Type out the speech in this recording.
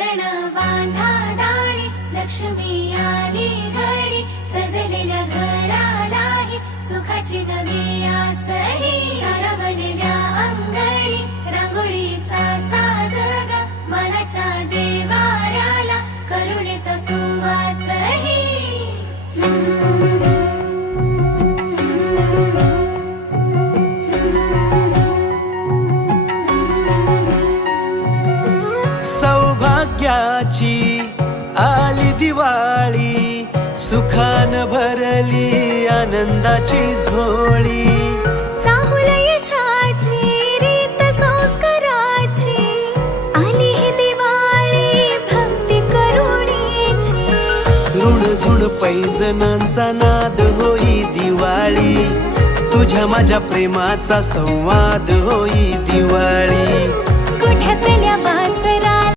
तोरण बांधा दारी, लक्ष्मी आली घरी, सजलेल्या घरालाही सुखाची नवी आसही. सारवलेल्या अंगणी रांगोळीचा साजग, मनाच्या देवाऱ्याला करुणेचा सुवासही. सौभाग्याची आली दिवाळी, सुखान भरली आनंदाची झोळी. चाहुल यशाची रीत संस्काराची, आली ही दिवाळी भक्ती करुणेची. ऋण झुण पैजणांचा नाद होई दिवाळी, तुझ्या माझ्या प्रेमाचा संवाद होई दिवाळी. कुठ्यातल्या